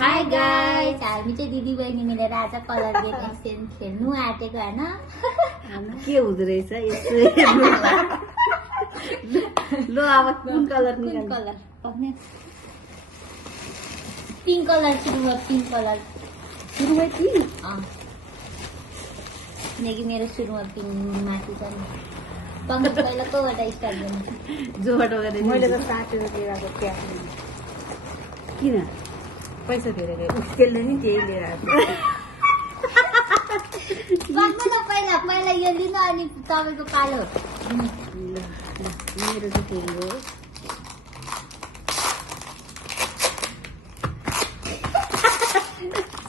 High guys, हामी चाहिँ दिदी बहिनी मिलेर आज कलर गेम एक्सचेन्ज खेल्नु आँटेको हैन। के हुँदो रहेछ यसो हेर्नु। ल अब कुन कलर कुन कलर भन्ने? पिंक कलर सुरुमा पिंक कलर सुरुमै पिंक। किनकि मेरो सुरुमा पिंक माथि छ नि। पंकज पहिला कोबाट स्टार्ट गर्नु? जोबाट गरेर मैले त साटेर लिएर आएको क्यास किन पैसा धेरै गयो उसले नि त्यही लिएर आएको गर्नु न पहिला पहिला यो लिनु अनि तपाईको पालो। मेरो चाहिँ के हो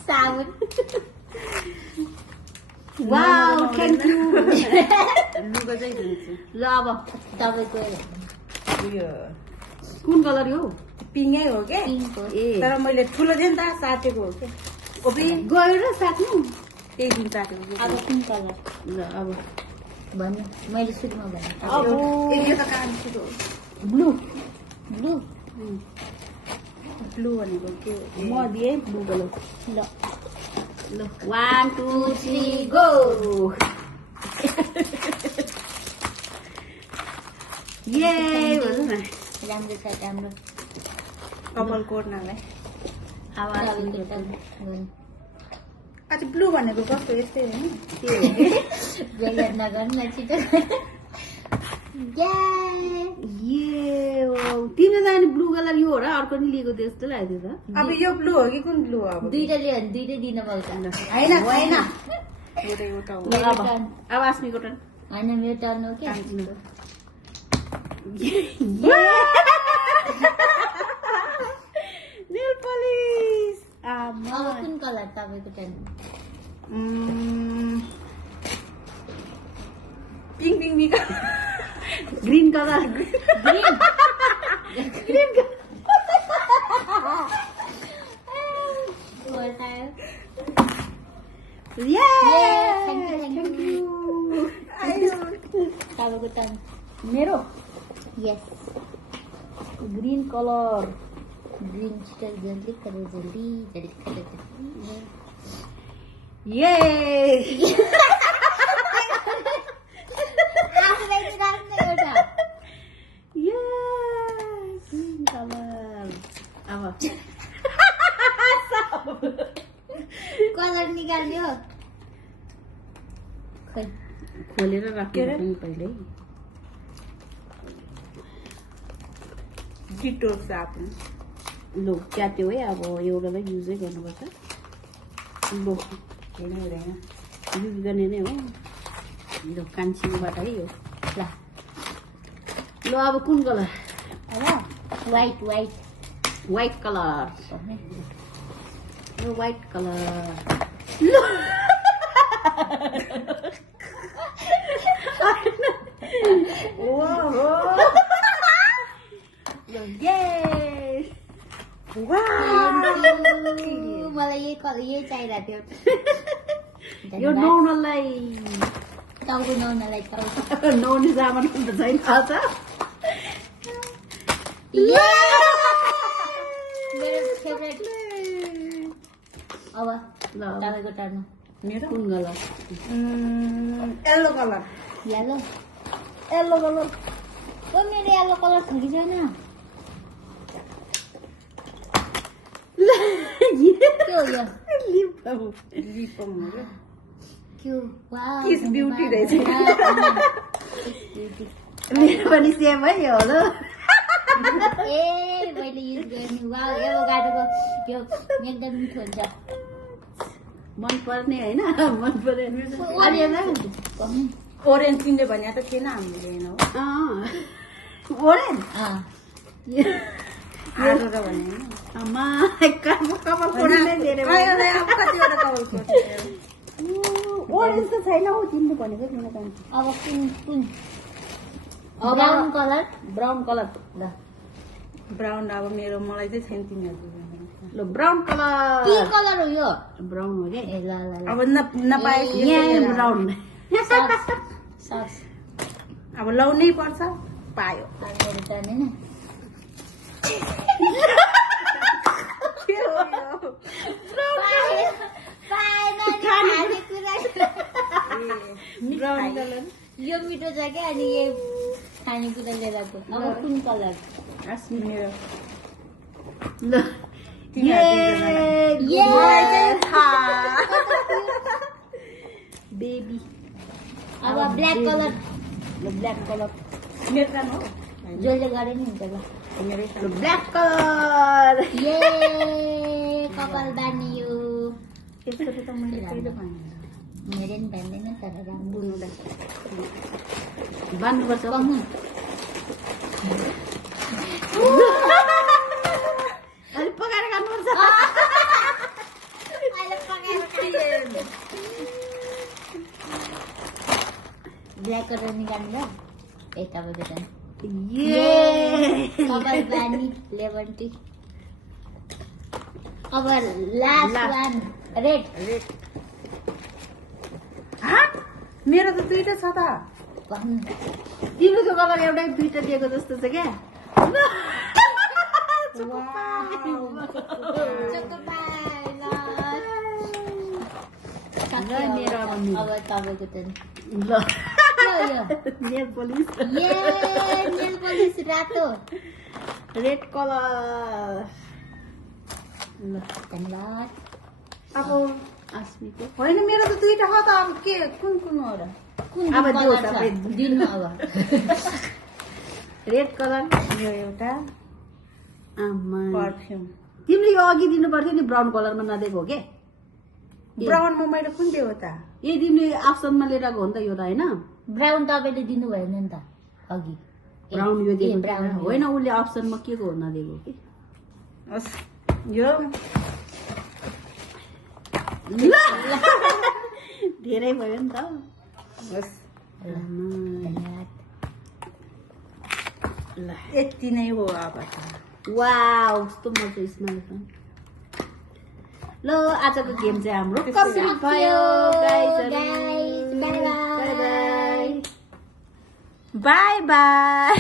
साबुन। Wow thank you. लुगा चाहिँ दिन्छु ल अब तपाईको उयो कुन कलर हो? पिङै हो के पिंक हो। ए तर मैले ठुलो दिन त साटेको हो के ओपी गयो र साट्नु। त्यही दिन साटेको के अब पिंक कलर ल अब भन्नु। मैले सुरुमा भने अब यो त कान्छो ब्लू ब्लू। ब्लू भनेको के म दिए ब्लू कलर। ल ल 1 2 3 गो। ये भन्नु न। राम्रो छ राम्रो। कपाल कोर्नलाई आवाज तपाईँको टर्न गर्नु। अच्छा ब्लू भनेको कस्तो यस्तै हो नि के हो के? बेगर नगर्नु न छिटो। ये हो तिमीले त अनि ब्लू कलर यो हो र अर्को नि लिएको थियो जस्तो लाग्यो त। अब यो ब्लू हो कि कुन ब्लू हो अब दुईटा लियो भने दुईटै दिन पाउँछ। हैन हैन एउटा एउटा हो ल अब अब आस्मीको टर्न। होइन मेरो टर्न हो क्या। Nail polish. अब कुन कलर तपाईँको टर्न? पिङ पिङ मिका ग्रीन कलर। ग्रीन। ग्रीन ये थ्याङ्क यू। तपाईँको टर्न। मेरो यस ग्रीन कलर। ग्रीन छिटो जल्दी करो जल्दी जल्दी करो जल्दी। ये आफूलाई चाहिँ राख्नु एउटा। यस ग्रीन कलर। अब कलर निकाल्यो खै। खोलेर राख्नु पनि पहिले। डिटो साबुन लो च्यात्यो है अब एउटालाई युजै गर्नुपर्छ। लो हैन हुँदैन युज गर्ने नै हो। लो कान्छीबाट है यो। ल ल अब कुन कलर? अब व्हाइट व्हाइट व्हाइट कलर। यो व्हाइट कलर। ओहो Yay! मलाई यही यही चाहिरहेको थियो। यो नुहाउनलाई टाउको नुहाउनलाई टाउको। नुहाउने सामान त छैन आज। मेरो फेभरेट। अब ल तपाईँको टर्न। मेरो कुन colour? Yellow colour yellow. Yellow colour. ओ मेरो येलो कलर छ कि छैन? के हो यो? लिप बाम। लिपम हो क्या के हो? वाउ Kiss beauty रहेछ। ब्युटी। मेरो पनि सेम है यो हो ल। ए मैले युज गर्ने। वाउ एभोकाडोको यो एकदम मिठो हुन्छ। मन पर्ने होइन मन पर्ने। ओरेन्ज किन्ने भने त थिएन हामीले हेर्न हो ओरेन्ज आरो र भने होइन आमा कपाल कोर्ने धेरै भयो। अब कतिवटा कपाल कोर्ने ओरेन्ज त छैन हौ तिमीले भनेको किन कान्छ। अब कुन कुन? अब ब्राउन कलर। Brown colour. ल ब्राउन अब मेरो मलाई चाहिँ छैन तिमीहरू ल ब्राउन कलर। के कलर हो यो? ब्राउन हो क्या। ए ल ल ल। अब नपाए यहाँ ब्राउन। Socks socks. अब लाउनै पर्छ पायो मेरो टर्न हैन। के हो यो पाएन नि खानेकुरा ब्राउन कलर यो मिठो छ क्या अनि यो खानेकुरा लिएर आएको अब कुन कलर आस्मी मेरो ल मलाई चाहिँ थाहा बेबी अब ब्ल्याक कलर ब्ल्याक कलर मेरो काम हो जसले गरे नि हुन्छ ल मेरै काम ब्ल्याक कलर ये कपाल बानियो यस्तो त मैले कहिले भने मेरो नि बान्दैन तर राम्रो बान्नुपर्छ कमु अलिक पकाएर खानुपर्छ अहिले पकाएर खाइयो ब्ल्याक कलर निकाल्नु ल ए तपाईँको चाहिँ कपाल बानी लेमन टी अब लास्ट वान रेड रेड मेरो त दुईटा छ त भन्नु तिमीको कलर एउटै दुईटा दिएको जस्तो छ क्या मेरो अब तपाईँको चाहिँ ल नेल पोलिस नेल पोलिस रातो रेड कलर ल धन्यवाद अब आस्मीको होइन मेरो त दुईटा छ त अब के कुन कुन हो र कुन अब कलर दियो छ सबै। दिनु अब रेड कलर यो एउटा आमा पर्फ्युम तिमीले यो अघि दिनु पर्थ्यो नि ब्राउन कलरमा नदिएको हो के ब्राउनमा मैले कुन दिएको त ए तिमीले अप्सनमा लिएर आएको हो नि त यो त होइन ब्राउन तपाईँले दिनु भएन नि त अघि ब्राउन यो दिएको ब्राउन होइन उसले अप्सनमा के को हो नदिएको कि हस्, यो धेरै भयो नि त हस्, धन्यवाद ल यति नै हो अब त वाउ कस्तो मजा स्मेल छ ल आजको गेम चाहिँ हाम्रो कम्प्लिट भयो गाइस गाइजहरु bye bye bye bye bye by